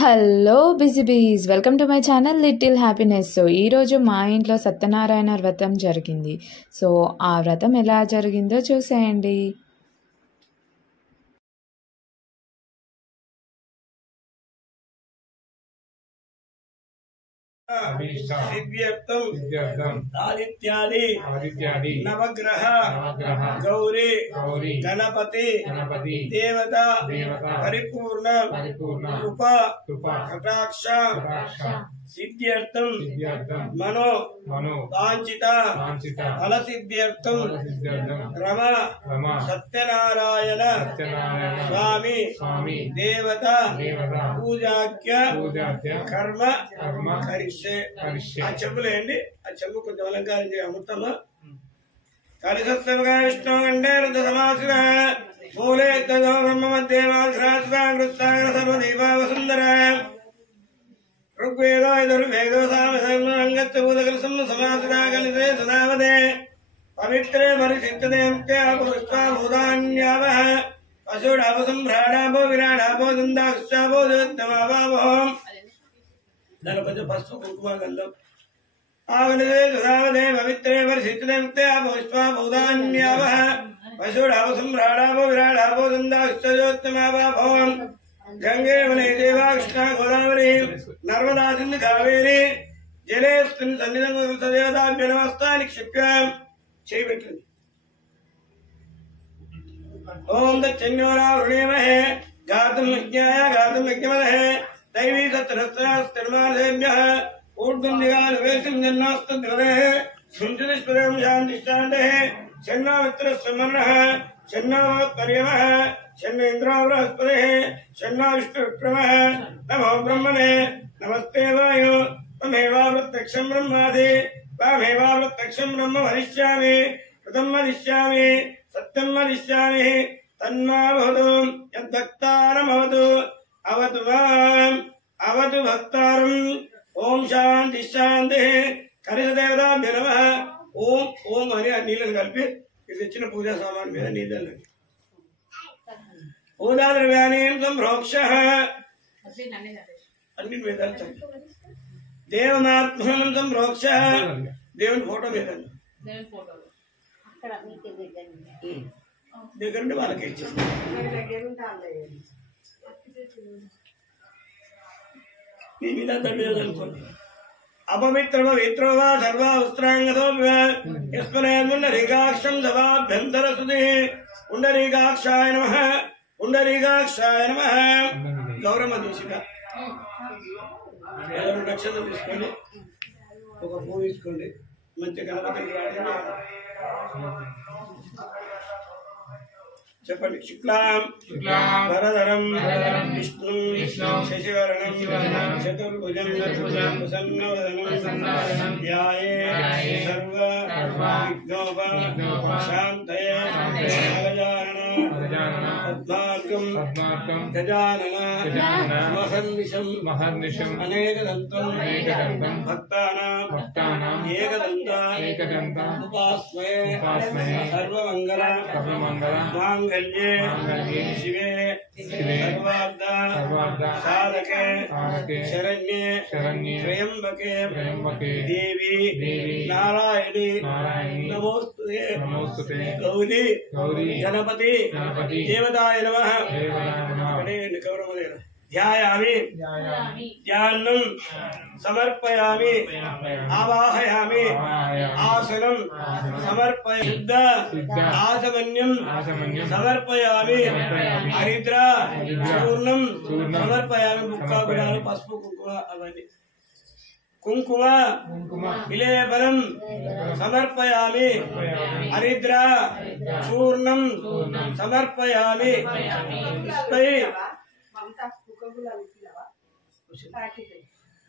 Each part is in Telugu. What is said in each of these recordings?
హలో బిజీ బీస్, welcome to my channel little happiness. So ఈరోజు మా ఇంట్లో సత్యనారాయణ వ్రతం జరిగింది. సో ఆ వ్రతం ఎలా జరిగిందో చూసేయండి. सिद्ध्यर्थम आदित्यादि नवग्रह गौरी गणपति देवता परिपूर्ण कृपा कटाक्ष सिद्ध्यर्थम मनो वांछित फल सिद्ध्यर्थम रमा सत्यनारायण स्वामी देवता पूजाख्य कर्म करिष्ये आ చెంబులేండి. ఆ చెంబు కొంచెం అలంకారం చేయ అమృతమా కలిసత్సవగా విష్ణు కంటే రుద్ర సమాసుర మూలే తదో బ్రహ్మ మధ్య మాఘ్రాస్వాంగృత్సాగ సర్వదీపా వసుందర ఋగ్వేదో యజుర్వేదో సామసంగత్త భూతకలసం సమాసురా కలిసే సదావదే పవిత్రే పరిసిద్ధతే ముఖ్య పుష్పాభూతాన్యావః పశుడాభో సంభ్రాడాభో విరాడాభో దందాక్షాభో జ్యోత్తమాభాభోం దాని కొంచెం పసుపు కుంకుమ గంధం ఆవనదే సుధావదే పవిత్రే పరిసిద్ధతే ముక్తే పుష్పాభూతాన్యావః పశుడాభో సంభ్రాడాభో విరాడాభో దందాక్షోత్తమాభాభోం గంగే వనే దేవా కృష్ణ గోదావరి నర్మదా సింధు కావేరి జలేస్మిన్ సన్నిధం సదేవతాభ్యో నమస్తా నిక్షిప్య చేయబెట్టింది. ఓం దచ్చన్యోరావృణేమహే గాతుం యజ్ఞాయ గాతుం యజ్ఞమదహే दैवी सत्रस्त्रास्तिर्मादेभ्यः ऊर्ध्वं दिगालवेशं जन्नास्तद्गदेः सुञ्चतिस्पदं शान्तिश्शान्तेः शन्नो मित्रस्समर्णः शन्नो पर्यमः शन्नो इन्द्रो बृहस्पतिः शन्नो विष्णुविक्रमः नमो ब्रह्मणे नमस्ते वायु त्वमेवा प्रत्यक्षं ब्रह्मासि त्वामेवा प्रत्यक्षं ब्रह्म वदिष्यामि कृतं वदिष्यामि सत्यं वदिष्यामि तन्मा भवतु यद्भक्तारमवतु अवतु माम् अवतु भक्तारम् ओम शांति शांति करिदेवताभ्यो नमः ओम ओम అని ఆ నీళ్ళని కలిపి ఇది తెచ్చిన పూజా సామాన్ మీద నీళ్ళని పూజా ద్రవ్యాన్ని సంప్రోక్షః అన్ని వేదాలు దేవమాత్మనం సంప్రోక్షః దేవుని ఫోటో మీద దగ్గర వాళ్ళకి ఇచ్చేసి अपवित्र पवित्रो वा सर्वा वस्त्रांगतो पुंडरीकाक्षं दवाभ्यंतर सुधे पुंडरीकाक्षाय नमः पुंडरीकाक्षाय नमः गौरव दीक्षित नक्षत्र తీసుకోండి ఒక పువ్వు తీసుకోండి మంచి గణపతికి చెప్పండి శుక్లాం వరదరం విష్ణు శశివర్ణం చతుర్భుజం ప్రసన్నవదనం ధ్యాయే సర్వ విఘ్నోపశాంతయే పద్మార్గం గజానన మహర్నిశం అనేకదంతం భక్తానాం ఏకదంత ఉపాస్మయే సర్వమంగళ मांगल्ये शिवे सर्वार्थ साधके शरण्ये त्र्यंबके देवी नारायणी नमोस्तुते गौरी गणपति देवताय नमः ध्यायामि ध्यानं समर्पयामि आवाहयामि आसनं समर्पय शुद्ध आचमन्यं समर्पयामि हरिद्र चूर्णं समर्पयामि मुक्का गुडाలు పసుపు కుంకుమ అవన్నీ కుంకుమ విలేపనం సమర్పయామి హరిద్ర చూర్ణం సమర్పయామి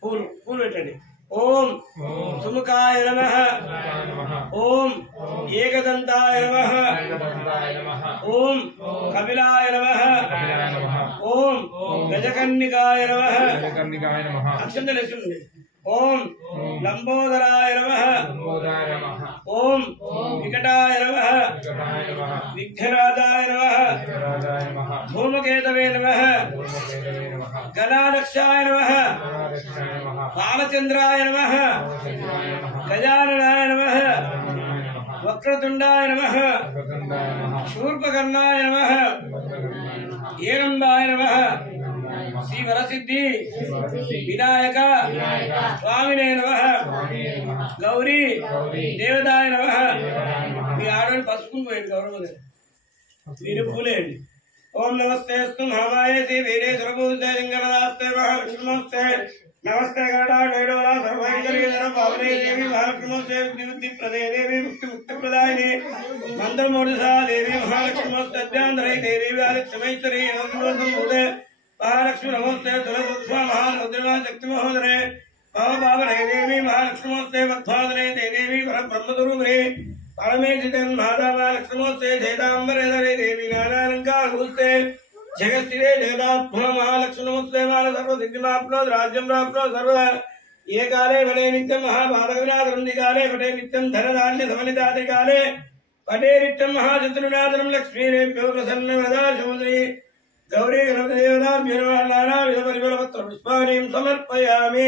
పూలు పెట్టండి. ఓం సుముఖాయ నమః ఓం ఏకదంతాయ నమః ఓం కపిలాయ నమః ఓం గజకర్ణికాయ నమః అక్షంతలేసుకోండి. ఓం లంబోదరాయ నమః ఓం వికటాయ నమః విఘ్నరాజాయ నమః ధూమకేతవే నమః గణాధ్యక్షాయ నమః బాలచంద్రాయ నమః గజాననాయ నమః వక్రతుండాయ నమః శూర్పకర్ణాయ నమః ఏనంబాయ నమః శ్రీ వరసిద్ధి వినాయక స్వామినే నమః గౌరీ దేవతాయ నమః మీ ఆడని పసుపుని పోయింది గౌరవం మీరు పూలేండి ఓం నమస్తే అస్తు మహామాయ శ్రీ వీరేశ్వరభూతే లింగనదాస్తే మహాలక్ష్మస్తే నమస్తే గణాఢేడోలా సర్వైంకరీధర పావనే దేవి మహాలక్ష్మస్తే విద్యుద్ధి ప్రదే దేవి ముక్తి ముక్తిప్రదాయిని మంత్రమూర్ధా దేవి మహాలక్ష్మస్తే ధ్యాంధరై దేవి ఆలక్ష్మైశ్వరీ నమోదే महालक्ष्मी नमोस्ते तुलपुष्पा महारुद्रमा शक्ति महोदरे महाभावरे देवी महालक्ष्मोस्ते भक्तादरे देवी परब्रह्मस्वरूपिणे परमेशितन माता महालक्ष्मोस्ते जयतांबरे देवी नानालंकारभूस्ते जगस्थिरे जगदात्मा महालक्ष्मी नमोस्ते माल सर्वसिद्धिमाप्नोत् राज्यं प्राप्नोत् सर्वदा ये काले वने नित्यं महाभारतविनाशनं काले वने नित्यं धनधान्य समन्वितादि काले वने नित्यं महाशत्रुनाशनं लक्ष्मीरेभ्यो प्रसन्नवरदा शूद्री गौरी गणपतिदेवताभ्यो पुष्पाणि समर्पयामि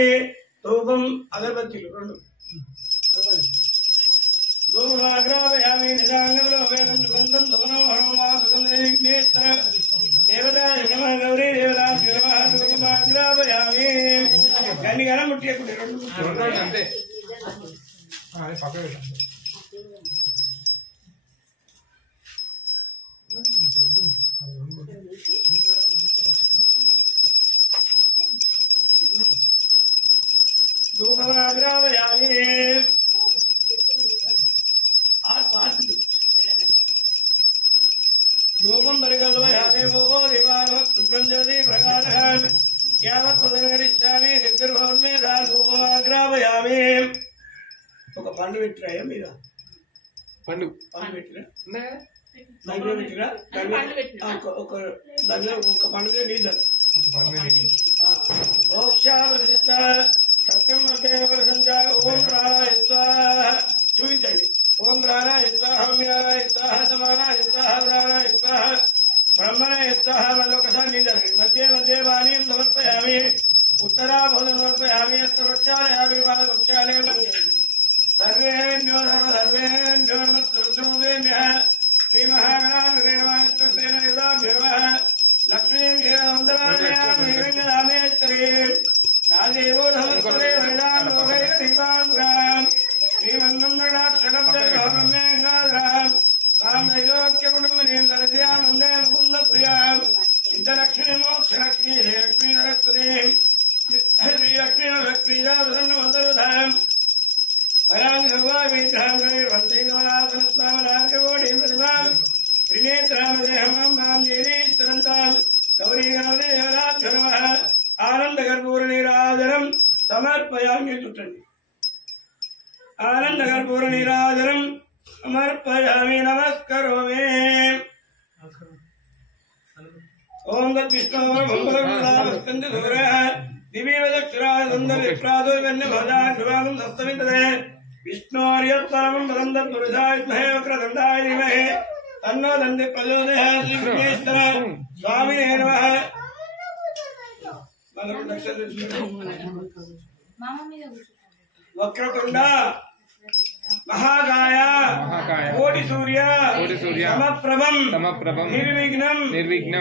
धूपम् अगरबत्तिलु रेंडु धूपमाग्रापयामि निदाङ्गलोभेनं सुगन्धं सुमनोहरमासुतं विघ्नेश्वर देवताय नमः गौरी देवताभ्यो नमः धूपमाग्रापयामि गन्नि गण मुट्टियकुंडि रेंडु अंते अरे पक्का धूपमाग्रापयामि धूपं परिकल्पयामि भोगो दिवानवत्सुब्रह्मज्योति प्रकाशः यावत् प्रदर्शयामि निर्गर्भोन्मे धा धूपमाग्रापयामि ఒక పండు పెట్టిరాయా మీరు పండు పెట్టిరా దగ్గర పెట్టిరా ఒక దగ్గర ఒక పండుగ నీళ్ళు సత్యం ఓం ప్రాణాయ స్వాహ చూపించండి ఓం ప్రాణాయ స్వాహ హమ్యాయ స్వాహ సమానాయ స్వాహ ప్రాణాయ స్వాహ బ్రహ్మణాయ స్వాహ మళ్ళీ ఒకసారి నీళ్ళు మధ్య మధ్య వాణీయం సమర్పయామి ఉత్తరాభోజనం సమర్పయామి అస్తవృక్షాలయామి బాలవృక్షాలయం सर्वेभ्यो सर्वेभ्यो नमस्कृतोभ्यः श्रीमहागणाधिपतेर्वाङ्कृतेनैवाभ्यो लक्ष्मीं क्षीरवन्तरामेश्वरीं राजेवो धमस्वरे वरदां लोकैरधिपाङ्गां श्रीमन्नम्रणाक्षरब्धगौरम्येङ्गाधरां रामदैलोक्यकुटुम्बिनीं सरस्यां वन्दे मुकुन्दप्रियां सिद्धलक्ष्मी मोक्षलक्ष्मी श्रीलक्ष्मी सरस्वतीं श्रीलक्ष्मी लक्ष्मीजा प्रसन्नमन्तर्वधाम् अयं सर्वाभिधामरे वन्देगमनाथनस्वामनार्ककोटिं प्रतिभां त्रिनेत्रामदेहमं मां देवीश्वरन्तां गौरीगणपतिदेवताभ्यो नमः आनन्दकर्पूरनीराजनं समर्पयामि चुट्टंडि आनन्दकर्पूरनीराजनं समर्पयामि नमस्करोमि ओम तद्विष्णो मंगलमुदावस्कन्द सूरः दिवीवदक्षराय सुन्दरविप्रादो वन्यभजाग्रवागं सप्तमितदे विष्णोर्यत्परमं वदन्तपुरुषाय विद्महे वक्रतुण्डाय धीमहि तन्नो दन्ति प्रचोदयात् श्रीविघ्नेश्वर स्वामिने नमः वक्रतुण्ड महाकाय कोटि सूर्य समप्रभं निर्विघ्नं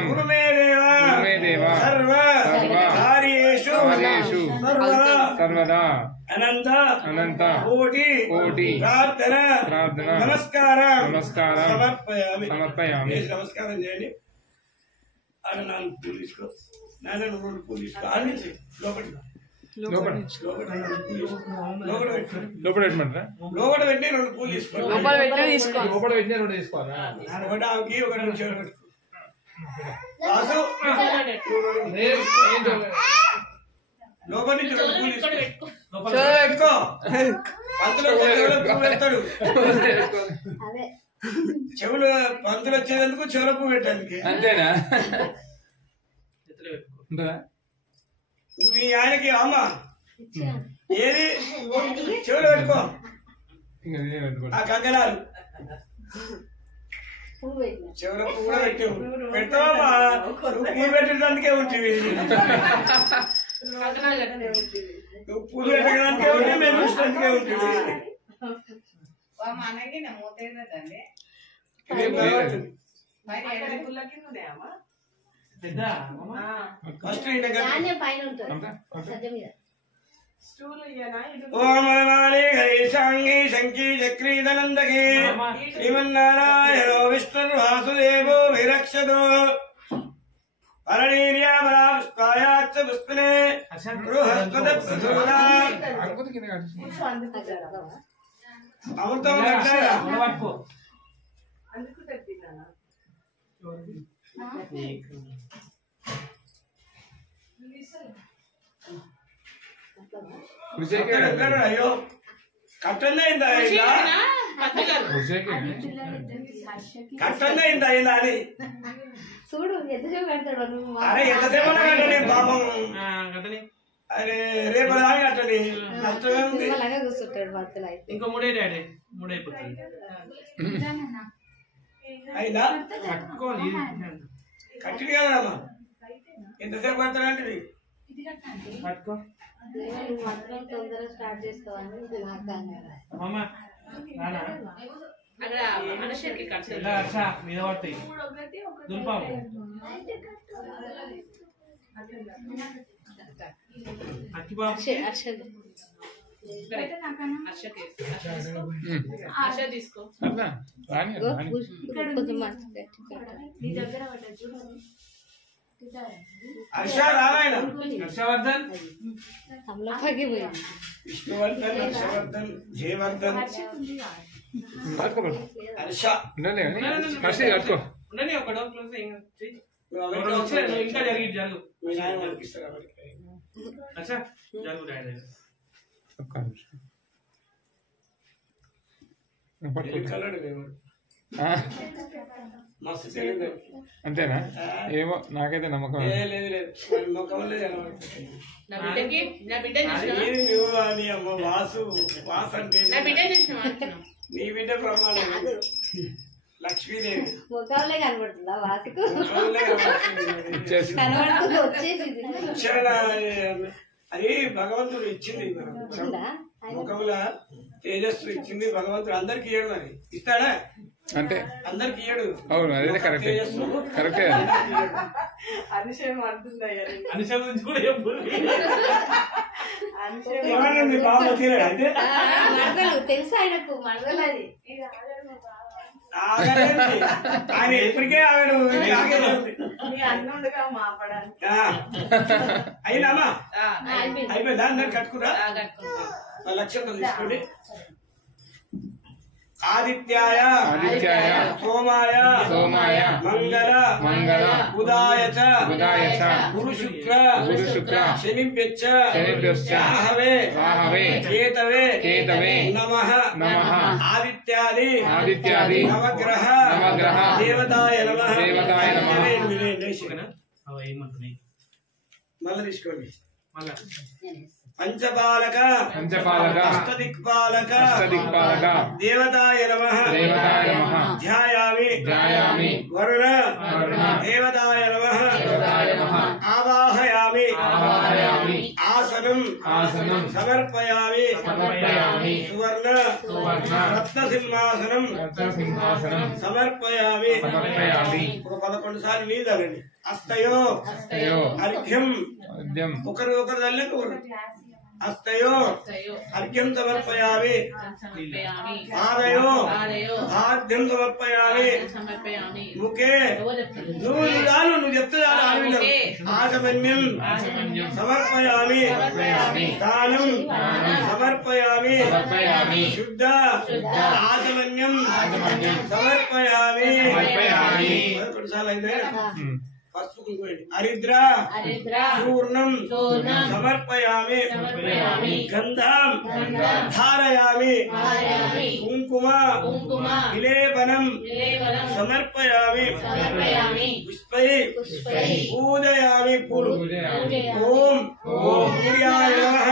कुरु मे देव सर्व कार्येषु सर्वदा अनंत कोटि प्रार्थना नमस्कारं समर्पयामि नमस्कारं చేయండి అన్న నాన్న పోలీస్కో నాన్న నువ్వు పోలీస్కో ఆనించి లోపల లోపల పెట్టి రెండు పూలు తీసుకోవాలి లోపల పెట్టి రెండు తీసుకోవాలి ఒకటి ఆమెకి ఒక రెండు చెవులు పెట్టుకో లోపల నుంచి రెండు పూలు తీసుకో పెట్టుకో పంతులు పువ్వు పెడతాడు చెవులు పంతులు వచ్చేందుకు చెవుల పువ్వు పెట్టడానికి అంతేనా మీ ఆయనకి అమ్మ ఏది చెవులు పెట్టుకో ఆ కంకణాలు చెవుల పువ్వు కూడా పెట్టావు పెడతావా పువ్వు పెట్టడానికి ఉంటుంది నువ్వు పువ్వు పెట్టడానికి ఉంటే మేము చూసినందుకే ఉంటుంది ఫస్ట్ ఓం నమాలి హరిశాంగి శంకి చక్రీదనందకి శ్రీమన్నారాయణో విష్ణుర్వాసుదేవో విరక్షదో పరణీర్యామరాపుష్పాయాచ్చ పుష్పనే బృహస్పత ప్రసూదా అమృతం అయ్యో కట్టందైందా కట్టందైందా ఇలా అని చూడు ఎంతసేపు పెడతాడు నువ్వు అరే ఎంతసేపు కట్టండి పాపం అరే రేపు దాని కట్టండి నష్టమే ఉంది కూర్చుంటాడు భర్తలు అయితే ఇంకో మూడే డాడీ మూడైపోతుంది అయిందా కట్టుకోవాలి కట్టింది కదమ్మా ఎంతసేపు కడతాడంటే పట్టుకో నువ్వు మాత్రం తొందరగా స్టార్ట్ చేస్తావని అమ్మ నానా మీద పడతాయి దుర్పాము అక్కి బాబు హర్ష రామాయణ హర్షవర్ధన్ విష్ణువర్ధన్ హర్షవర్ధన్ జయవర్ధన్ హర్ష ఉండని ఒక డోర్ క్లోజ్ ఇంకా జరిగి జరుగు మీ నాయన అనిపిస్తారు అచ్చా జరుగు డాడీ కలడు మేము మస్తు తెలియదు అంతేనా ఏమో నాకైతే నమ్మకం లేదు లేదు నమ్మకం లేదు ఏది నువ్వు అని అమ్మ వాసు వాసు అంటే నీ బిడ్డ ప్రమాణం లక్ష్మీదేవి ముఖంలో కనబడుతుందా వాసుకు ముఖంలో కనబడుతుంది. కనబడుతుంది వచ్చేసింది ఉచ్చారణ అది భగవంతుడు ఇచ్చింది ముఖముల తేజస్సు ఇచ్చింది భగవంతుడు అందరికి ఇయ్యడు మరి ఇస్తాడా అంటే అందరికి ఇయ్యడు అవును అదే కరెక్ట్ కరెక్టే అనుషం నుంచి కూడా చెప్పు ఏమన్నా బాగా తీరాడు అంటే మరదలు తెలుసు ఆయనకు మరదలు అది ఆయన ఎప్పటికే ఆవిడ అయినామా అయిపోయిందా అందరు కట్టుకురా లక్ష్యం తీసుకోండి ఆదిత్యాయ ఆదిత్యాయ సోమాయ సోమాయ మంగళ మంగళ ఉదాయ చ ఉదాయ చ గురు శుక్ర గురు శుక్ర శనిభ్యశ్చ శనిభ్యశ్చ రాహవే రాహవే కేతవే కేతవే నమః నమః ఆదిత్యాది ఆదిత్యాది నవగ్రహ నవగ్రహ దేవతాయ నమః దేవతాయ నమః ఏమంటుంది మళ్ళీ తీసుకోండి మళ్ళా పంచపాలక పంచపాలక అష్టదిక్పాలక అష్టదిక్పాలక దేవతాయ నమః దేవతాయ నమః ధ్యాయామి ధ్యాయామి వరుణ వరుణ దేవతాయ నమః దేవతాయ నమః ఆవాహయామి ఆవాహయామి ఆసనం ఆసనం సమర్పయామి సమర్పయామి సువర్ణ సువర్ణ రత్నసింహాసనం రత్నసింహాసనం సమర్పయామి సమర్పయామి ఒక 11 సార్లు నీళ్ళు తగండి అస్తయో అస్తయో అర్ఘ్యం అద్యం ఒకరు తల్లి అస్తయో అర్ఘ్యం సమర్పయామి పాదయో ఆద్యం సమర్పయామి ముఖే నువ్వు చాలు నువ్వు చెప్తే చాలు ఆడవిడం ఆచమన్యం సమర్పయామి దానం సమర్పయామి సమర్పయామి శుద్ధ ఆచమన్యం సమర్పయామి కొన్నిసార్లు అయితే పసుపు హరిద్ర చూర్ణం సమర్పయామి గంధం ధారయామి కుంకుమ విలేపనం సమర్పయామి పుష్పై పూజయామి పూలు ఓం సూర్యాయ నమః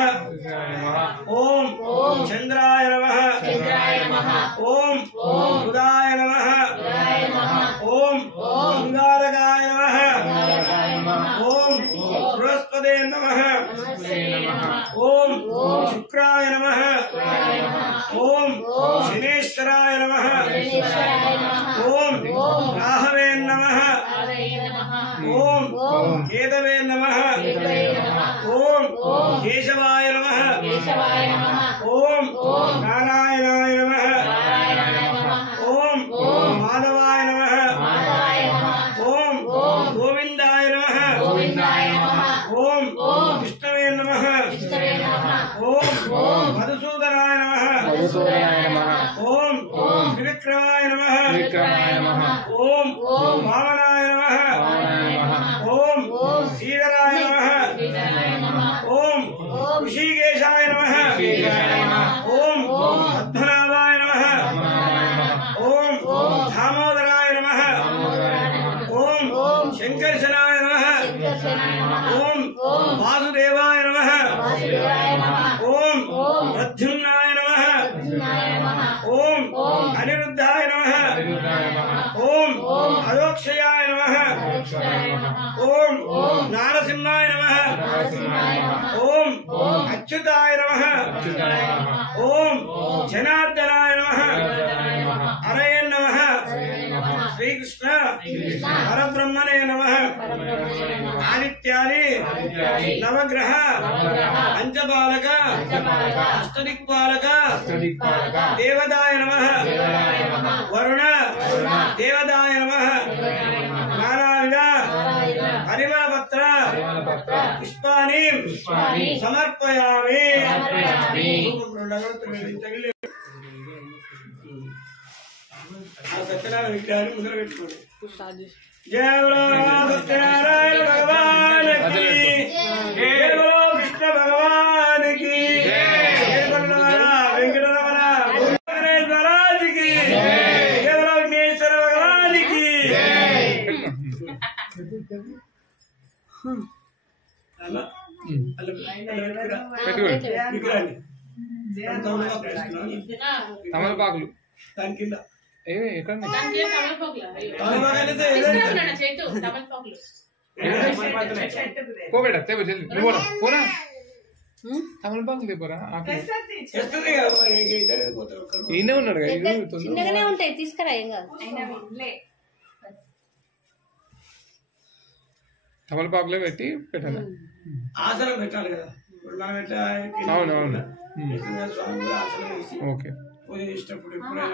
ఓం శుక్రాయ నమః ఓం శనేశ్వరాయ నమః ఓం రాహవే నమః ఓం కేతవే నమః ఓం కేశవాయ నమః ఓం నారాయణాయ నమః ఓం మాధవాయ నమః ఓం గోవిందాయ నమః ఓం విష్ణవే నమః ఓం మధుసూదనాయ నమః ఓం త్రివిక్రమాయ నమః ఓం వామనాయ నమః ఓం శ్రీధరాయ నమః ఓం ఋషికేశాయ నమః ఓం పద్మనాభాయ నమః ఓం దామోదరాయ నమః ఓం శంకర్షణాయ నమః ఓం వాసుదేవాయ నమః ఓం ప్రద్యుమ్నాయ నమః ఓం అనిరుద్ధాయ నమః ఓం అదోక్షయాయ నమః ఓం నారసింహాయ నమః ఓం అచ్యుతాయ నమః ఓం జనార్దనాయ నమః హరయే నమః శ్రీకృష్ణ పరబ్రహ్మణే నమః ఆదిత్యాది నవగ్రహ పంచబాలక అష్టదిక్పాలక దేవదాయ నమః వరుణ దేవదాయ నమః నారాయణ హరిమపత్ర పుష్పాని సమర్పయామి. సత్యనారాయణ విగ్రహాన్ని ముందర పెట్టుకోండి. జయ బలో సత్యనారాయణ భగవానికి, జయ బలో కృష్ణ భగవానికి, జయ బలో వెంకటరమణ మహారాజుకి, జయ బలో విఘ్నేశ్వర భగవానికి. విగ్రహాన్ని తమలపాకులు దాని కింద ఎక్కడ పోబేట తేబో జల్ది నువ్వు పోరా పోరా తమలపాకులు తేపోరా ఈయనే ఉన్నాడు చిన్నగానే ఉంటాయి తీసుకురా ఏం కాదు. తమలపాకులే పెట్టి పెట్టాలి. ఆసనం పెట్టాలి కదా. అవునవును స్వామి కూడా ఆసనం వేసి ఓకే పూజ చేసేటప్పుడు ఎప్పుడైనా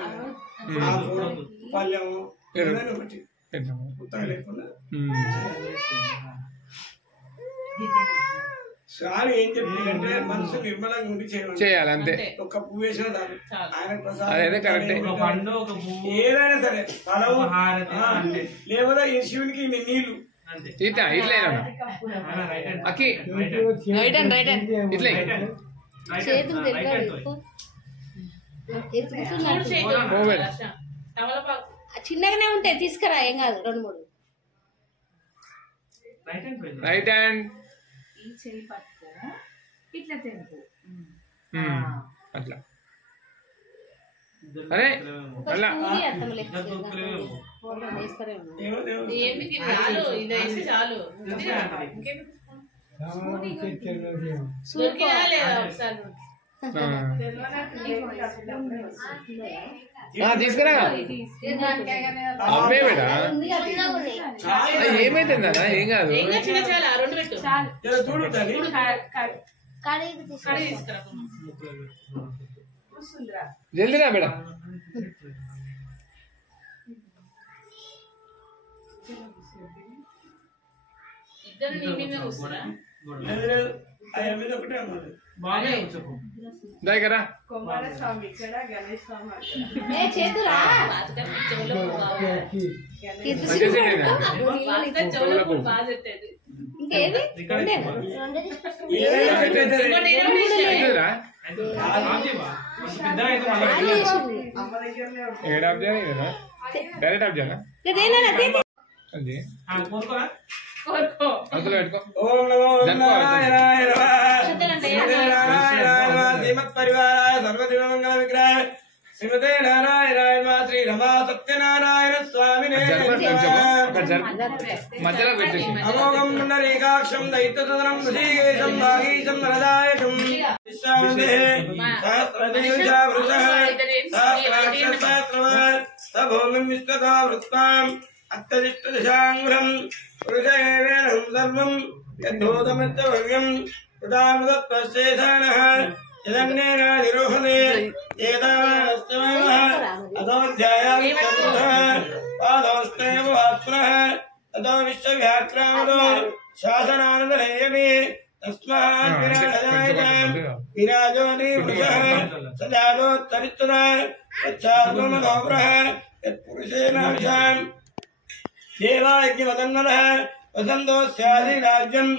పల్లెము ఏదైనా ఒకటి కొత్తగా లేకుండా స్వామి ఏం చెప్పిందంటే మనసు నిర్మలంగా ఉండి చేయాలి అంతే. ఒక్క పువ్వు వేసినా చాలు. ఆయన ప్రసాదం ఏదైనా సరే ఫలము లేకపోతే ఈ శివునికి నీళ్లు ఇట్లా ఇట్లా అక్కి ఇట్లా చేతులు చిన్నగానే ఉంటాయి తీసుకురా ఏం కాదు. 2-3 రైట్ హ్యాండ్ అట్లా అరే అలా తీసుకురా అమ్మే బేటా ఏమైతుందా ఏం కాదు. జల్దీరా బేటా దగ్గర ఏడాప్ చేయాలి కదా డైరెక్ట్ ఆప్ చేయాలా అది అందులో పెట్టుకో. ఓం నమో నారాయణాయ శ్రీమత్ పరివార సర్వదేవ మంగళ విగ్రహ శ్రీమతే నారాయణాయ శ్రీ రమా సత్యనారాయణ స్వామినే మధ్యలో పెట్టేసి అమోఘం పుండరీకాక్షం దైత్యసదనం ఋషికేశం నాగీశం నరదాయకం సహస్రదేవజా వృషః సహస్రాక్ష సహస్రవాన్ సభూమిం విశ్వతా వృత్తాం అత్తదిష్టదశాంగురం పురుషేవేనం సర్వం యద్ధూతమిత్యభవ్యం తదామృతత్వశేషానః యదన్యేనాధిరోహతే ఏతావానస్తమేవ అతోధ్యాయామి చతుర్థः పాదోష్ణేవ ఆత్మనः తతో విశ్వవ్యాక్రామదో శాసనానందనయమి తస్మాత్ విరాజాయ విరాజోని వృషః సజాతోత్తరిత్తదా యచ్ఛాత్మనోప్రః యత్పురుషేణాశాం దేవాయజ్ఞవదన్నదः వసంతోస్యాది రాజ్యం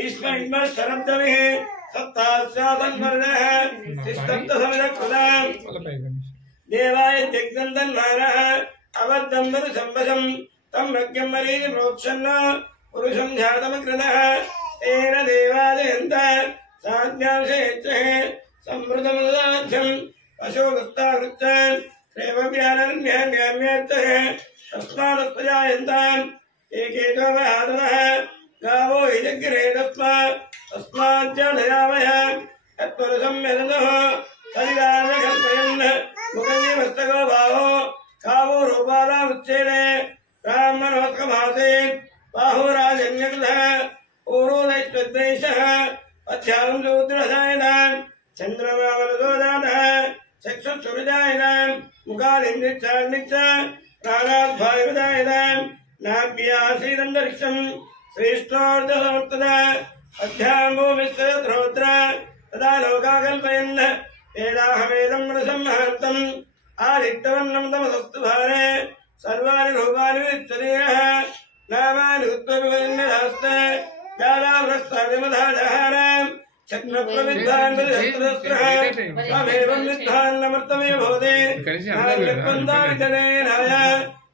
ఈశ్వర శరబ్దమిః సప్తాస్యాసన్వర్ణः తిష్టప్తసమిదకృతాం దేవాయ దిగ్నందన్మానः అవద్దం వదు సంవశం తం యజ్ఞం మరీని ప్రోక్షన్న పురుషం ధ్యాతమకృతः తేన దేవాదయంత సాధ్యాంశేచ్చః సంవృతమదాధ్యం పశోగస్తావృత్త శ్రేవవ్యానన్యామ్యేత్తః తస్మాదస్పజాయంతాం ఏకేతో మహాదనः గావో హిజగ్రే తస్మాజ్జాధయామయ తత్పురుషం యదనః సరిరామకల్పయన్ ముఖనిమస్తకో బాహో కావో రూపాలాముచ్చేనే బ్రాహ్మణోత్కమాసేత్ బాహోరాజన్యకృతः పూర్వోదైత్వద్వేషः పథ్యాం శూద్రసాయనాం చంద్రమామనదోదాతः చక్షుఃసురజాయనాం ముఖాదింద్రిచ్చాగ్నిచ్చ ప్రాణాద్వాయుదాయనాం నాభ్యాసీదంతరిక్షం శ్రేష్ఠోర్ధసమర్తద అధ్యామో విశ్వద్రోత్ర తదా లోకాకల్పయన్ వేదాహమేదం మనసంహర్తం ఆదిత్యవర్ణం తమసస్తు భారే సర్వాణి రూపాని విచ్చరీరః నామాని ఉత్పవివన్యధాస్త జాలావృత్సాదిమధాజహారాం చక్రప్రవిద్ధాన్ విదస్త్రస్రః స్వమేవం విద్ధాన్నమర్తమే భవతే నావ్యక్వందా విజనేనాయ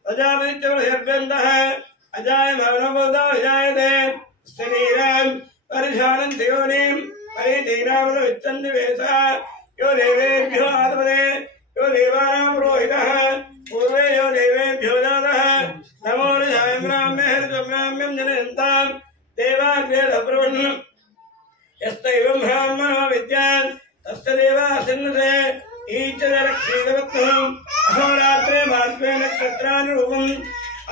ప్రజాపతిత్యవృహ్యర్గంధః అజాయమానోబోధో విజాయతే శరీరం పరిశానంతి యోనిం పరిధీనామను విచ్చంది వేసా यो देवेभ्यो आत्मने यो देवानां पुरोहितः पूर्वे यो देवेभ्यो जातः नमो निजायम्राम्यं जनयन्तां देवाग्रेदब्रवन् यस्तैवं ब्राह्मणो विद्यान् तस्य देवासिन्नते ईचरक्षीतवत्तम् अहोरात्रे मार्गे नक्षत्रानुरूपम्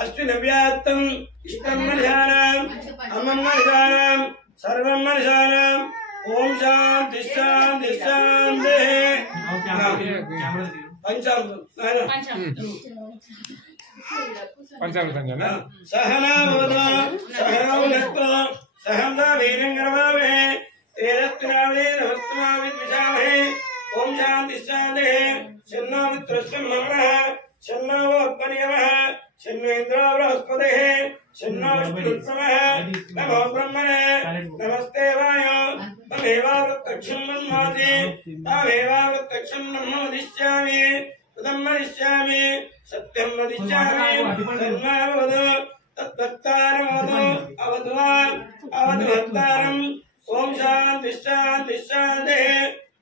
अश्विनव्यात्तम् इष्टं मनिषाणाम् अमं मनिषाणाम् सर्वं मनिषाणाम् ओम शांति शांति शांति పంచామృతం सहनावतु सहनौ भुनक्तु सहं नो वीर्यं करवावहै तेजस्विनावधि नमस्तुमाविद्विषावहै ओम शांति शांति शन्नो मित्रस्य ममः शन्नो वोत्पन्यवः शन्नो इन्द्रो बृहस्पतिः शन्नो विष्णुः नमो ब्रह्मणे नमस्ते वायो तमेवावृत्तक्षं मन्माति तमेवावृत्तक्षं मन्मोदिष्यामि तदं मदिष्यामि सत्यं वदिष्यामि धर्मावतु तद्भक्तारमवतु अवतु अवतु भक्तारम् ओम शांति शांति शांतिः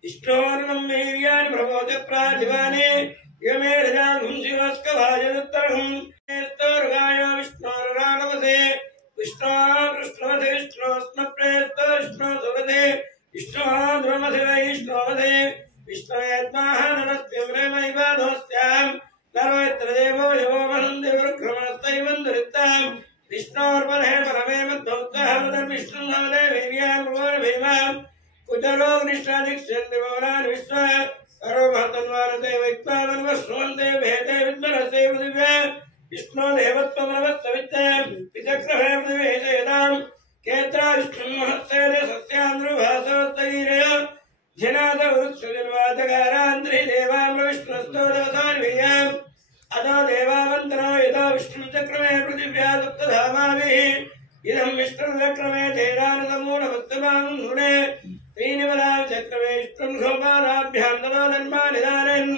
इष्टोर्णं वीर्याणि प्रबोध्य प्रातिभानि यमे रजागुं शिवस्कभाजदुत्तरहं स्तोर्गाय विष्णोर्राणवसे विष्णो कृष्णवसे विष्णोस्मप्रेस्तो विष्णो सुरते विष्णो ध्रुवसे वैष्णवसे विष्णुयत्माः नरस्त्यमैवाधोस्याम् नरोत्रदेवो यवो वहन्ति विक्रमणस्तैवन्दुरित्ताम् विष्णोर्परहे परमे मध्वोत्साहमुदर् विष्णुनादे वीर्यान् भीमाम् कुचलो निष्ठादिक्ष्यन्ति भवनानि विश्व सर्वभर्तन्वारते वैत्वामन्वश्नुवन्ते भेदे विद्मनसे पृथिव्या विष्णो देवत्वमनवस्तवित्ते विचक्रमे पृथिवेशयताम् केत्रा विष्णुमहत्सेदे सस्यान्द्रुभासवस्तगीरय जनाद वृक्षुर्वाचकारान्त्रि देवाम्रविष्णुस्तोदसान्वियाम् अदो देवावन्तनो यदा विष्णुचक्रमे पृथिव्या दत्तधामाभिः इदं विष्णुचक्रमे तेनानुतमूलवस्तुभागं गुणे श्रीनिवलाचक्रमे विष्णुसोपादाभ्यां ततो जन्मानिदानन्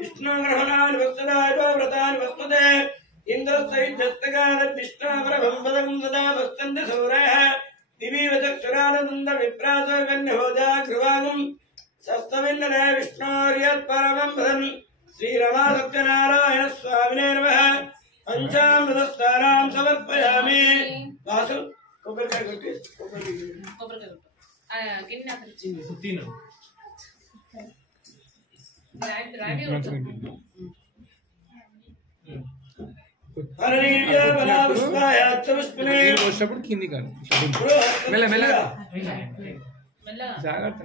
विष्णुग्रहणानि वस्तुदाय व्रतानि वस्तुते इन्द्रस्तैजस्तकादद्विष्णापरभम्पदं तदा वस्तन्ति सौरयः दिवीव चक्षुरानन्दविप्रासकन्यहोजा कृवागुं सस्तमिन्दने विष्णोर्यत्परमं पदम् श्रीरमासत्यनारायणस्वामिने नमः पञ्चामृतस्तारां समर्पयामि। వచ్చినప్పుడు కింది కాదు మెల్ల మెల్లగా జాగ్రత్త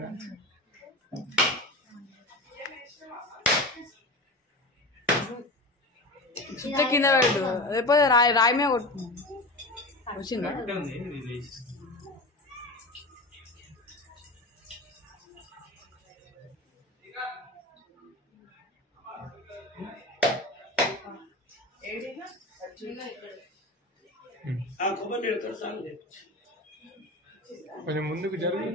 కింద పెట్టు లేకపోతే రాయి మీద కొట్టు వచ్చిందా కొంచెం ముందుకు జరుగు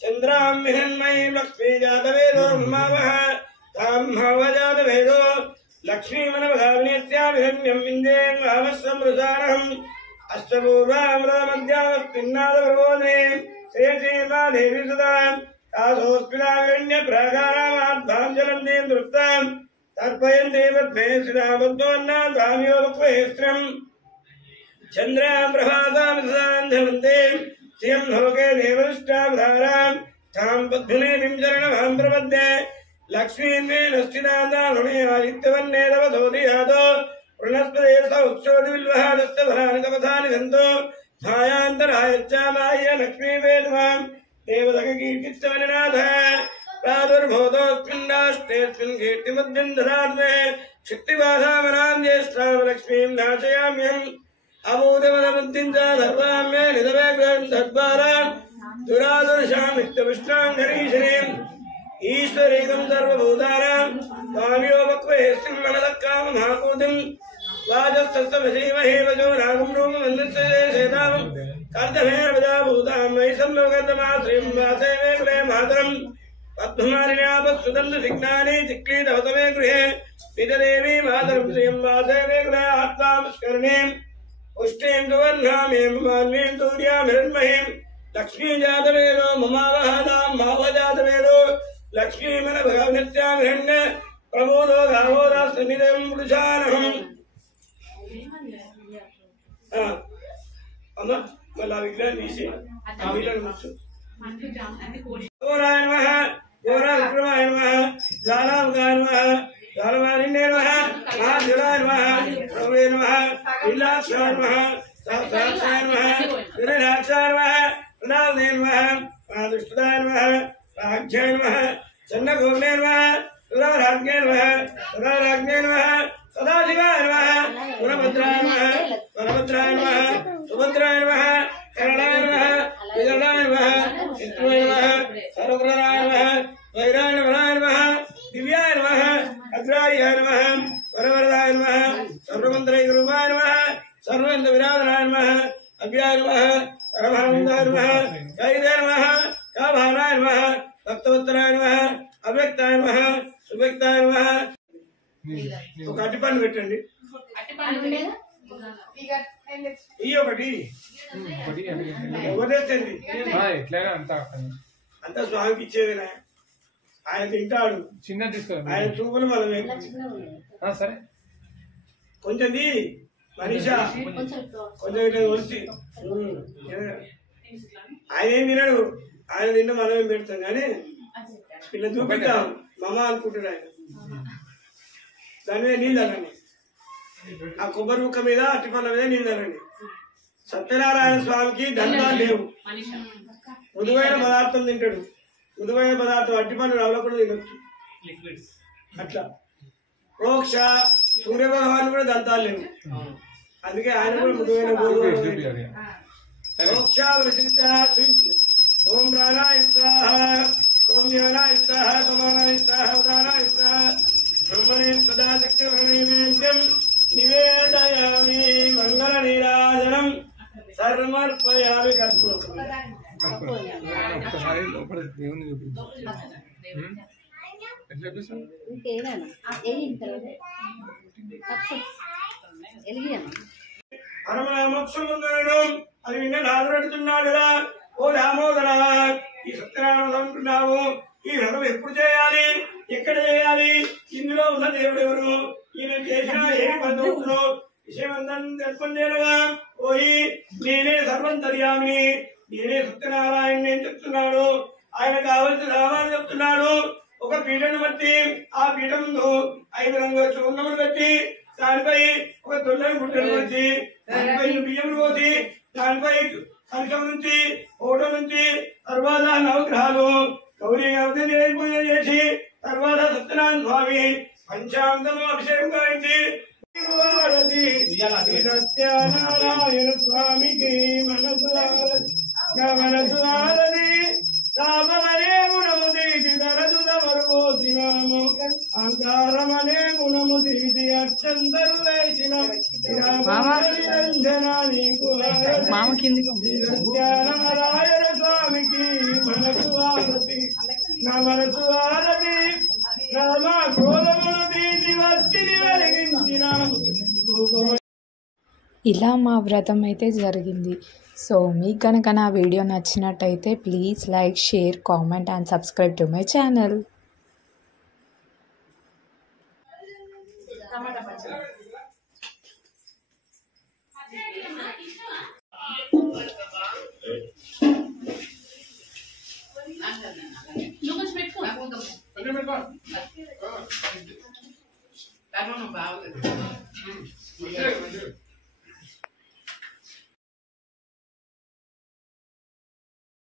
चंद्रां हिरण्मयीं लक्ष्मी जातवेदो ममावह तां भावजातवेदो लक्ष्मीमनवधाविनेस्यां हिरण्यं विन्देन् भावस्समृसारहम् अष्टपूर्वामृतमध्यावस्मिन्नादवर्गोदे श्रेयसीमा देवी सदा तासोऽस्मिना हिरण्यप्राकारामाद्भां जलं दें दृष्टां तर्पयन् देवद्भे श्रीरामद्वन्नां भाव्योपक्वहेस्त्रम् चन्द्रां प्रभासां सदान्धवन्ते श्रियं लोके देवनिष्ठावधारां तां पद्मनेतिं चरणमहं प्रपद्ये लक्ष्मीं मे नश्चिदादारुणे आदित्यवन्ने तव सोदियातो वृणस्पदे स उत्सोदिविल्वहादस्य फलानि कवथानि सन्तो छायान्तरायच्चामाय लक्ष्मी वेदमां देवदककीर्तित्वनिनाथ प्रादुर्भूतोऽस्मिन्नाष्टेऽस्मिन् कीर्तिमद्यं ददात्मे शक्तिबाधामनां ज्येष्ठां लक्ष्मीं नाशयाम्यहम् अबोधमनबुद्धिञ्च सर्वाम्ये निधवेग्रहं तद्वारां दुरादुर्शामित्यविष्टां हरीशनीम् ईश्वरीकं सर्वभूतानां स्वामियोपक्वहेस्तिं मनदक्काममाकूतिं वाजस्तस्तमसीमहे वजो नागं रूपमन्दस्य शेतां कर्तमेर्वजा भूतां मयि सम्भवगतमाश्रियं वासे मे कुले मातरम् पद्ममालिन्यापस्सुदन्तसिग्नानि चिक्लीतवतमे गृहे निजदेवी मातरं श्रियं वासे मे कुले आत्माविष्करणीम् पुष्टिं सुवर्णामें मान्वीं तूर्यां हिरण्मयीं लक्ष्मी जातवेदो ममावहादां भावजातवेदो लक्ष्मी मन भगवत्यां हिरण्य प्रमोदो गावोदास्मिदं पुरुषानहम् अम्मा मला विग्रह नीचे विग्रह मुझे गोराय नमः गोरा विक्रमाय नमः जालामुखाय नमः जालमालिन्ये नमः महाजलाय नमः प्रभवे नमः विलासाय नमः साक्षाय नमः विराक्षाय नमः प्रदाने नमः प्रादुष्टाय नमः प्राज्ञाय नमः चन्नगोपने नमः सुराराज्ञे नमः सदाराज्ञे नमः सदाशिवाय नमः गुणभद्राय नमः वरभद्राय नमः सुभद्राय नमः करणाय नमः विजलाय नमः चित्राय नमः सर्वप्रदाय नमः वैराय नमः दिव्याय नमः अग्राह्याय नमः वरवरदाय नमः सर्वमन्त्रैकरूपाय नमः सर्वमन्त्रविराजनाय नमः अव्याय नमः परमानन्दाय नमः कैदाय नमः काभाराय नमः भक्तवत्तराय नमः अव्यक्ताय नमः सुव्यक्ताय नमः ఒక అట్టిపండు పెట్టండి ఈ ఒకటి వదిలేస్తుంది అంతా స్వామికి ఇచ్చేదినా ఆయన తింటాడు చిన్న తీసుకో ఆయన చూపులు మనం సరే కొంచెం మనీషా కొంచెం ఇట్లా వచ్చి ఆయన ఏం తినడు ఆయన తింటే మనం ఏం పెడతాం కానీ ఇట్లా చూపిద్దాం మమ అనుకుంటాడు ఆయన దాని మీద నీళ్ళు అనండి ఆ కొబ్బరి ముక్క మీద అట్టిపళ్ళ మీద నీళ్ళు అనండి సత్యనారాయణ స్వామికి దంతాలు లేవు మృదువైన పదార్థం తింటాడు మృదువైన పదార్థం అట్టిపళ్ళు రవ్వకుండా తినొచ్చు అట్లా ప్రోక్ష సూర్య భగవాన్ కూడా దంతాలు లేవు అందుకే ఆయన కూడా మృదువైన ప్రోక్ష ఓం ప్రాణాయ స్వాహ ఓం జ్ఞానాయ స్వాహ సమానాయ స్వాహ ఉదానాయ స్వాహ ब्रह्मणे सदा शक्तिवर्णीमेन्द्रं निवेदयामि मंगलनीराजनं सर्वमर्पयामि कर्पूरम् ఎట్లా చూపిస్తావు? ఇంకేనా ఎలిగియాను పరమనామోత్సవం అది విన్న ఆదరడుతున్నాడురా. ఓ దామోదరా, ఈ సత్యనారాయణ అంటున్నావు, ఈ వ్రతం ఎప్పుడు చేయాలి, ఎక్కడ చేయాలి, ఇందులో ఉన్న దేవుడు ఎవరు, ఈయన చేసిన ఏమి పద్ధతులు విషయమంతం తెలుసుకునేలుగా. పోయి నేనే సర్వం తెలియాలని, నేనే సత్యనారాయణ నేను చెప్తున్నాడు. ఆయన కావలసిన నామాలు చెప్తున్నాడు. ఒక పీఠను బట్టి ఆ పీఠం ముందు 5 రంగుల చూర్ణములు కట్టి దానిపై ఒక తొల్లని గుడ్డను వచ్చి దానిపై బియ్యం పోసి దానిపై కనకం నుంచి ఓటో నుంచి తర్వాత నవగ్రహాలు గౌరీ గణపతి పూజ చేసి తర్వాత సత్యనారాయణ స్వామి పంచాంగము అభిషేకం గావించి సత్యనారాయణ స్వామికి మనసు ఆరది రామనే గుణము తీసి దరదుదవరు పోసినాము అంకారమనే గుణము తీసి అక్షంతరు వేసిన నిరంజన నీకు సత్యనారాయణ స్వామికి మనసు ఆరతి నా మనసు ఆరతి రామ క్రోధమును తీసి వచ్చి వెలిగించిన. ఇలా మా వ్రతం అయితే జరిగింది. సో మీకు కనుక నా వీడియో నచ్చినట్టయితే please like, share, comment and subscribe to my channel. కొంచెం పెట్టుకో.